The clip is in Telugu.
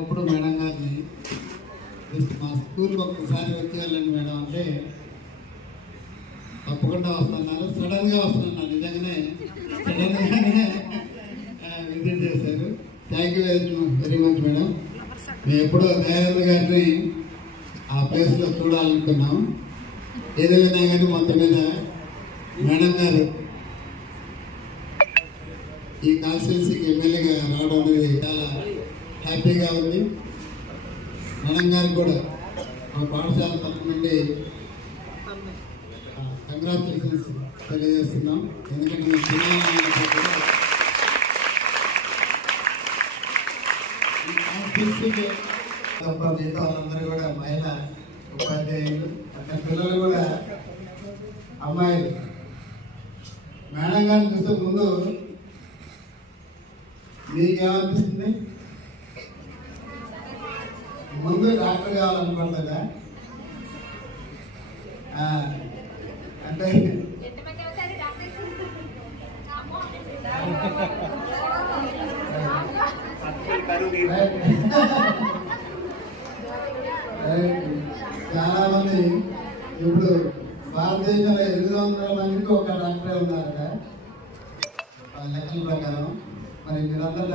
అప్పుడు మేడం గారిని మా స్కూల్కి ఒక్కసారి వచ్చేయాలండి మేడం అంటే తప్పకుండా వస్తున్నారు. సడన్గా వస్తున్నారు, నిజంగానే సడన్గానే విజిట్ చేశారు. Thank you very much madam. మేము ఎప్పుడో దయానంద గారిని ఆ ప్లేస్లో చూడాలనుకున్నాం. ఏదైనా కానీ మొత్తం మీద మేడం గారు ఈ కాన్స్టిట్యున్సీకి ఎమ్మెల్యేగా రావడం అనేది చాలా హ్యాపీగా ఉంది. మేడం గారికి కూడా మా పాఠశాల తరఫు నుండి కంగ్రాచులేషన్స్ తెలియజేస్తున్నాం. ఎందుకంటే మిగతా వాళ్ళందరూ కూడా మహిళా ఉపాధ్యాయులు, అక్కడ పిల్లలు కూడా అమ్మాయిలు. మేడం గారిని చూసే ముందు మీకేమనిపిస్తుంది? ముందు డాక్టర్ కావాలనుకుంటుందా? అంటే చాలా మంది ఇప్పుడు భారతదేశంలో 800 మందికి ఒక డాక్టరే ఉన్నారట లెక్కల ప్రకారం. మరి మీరందరూ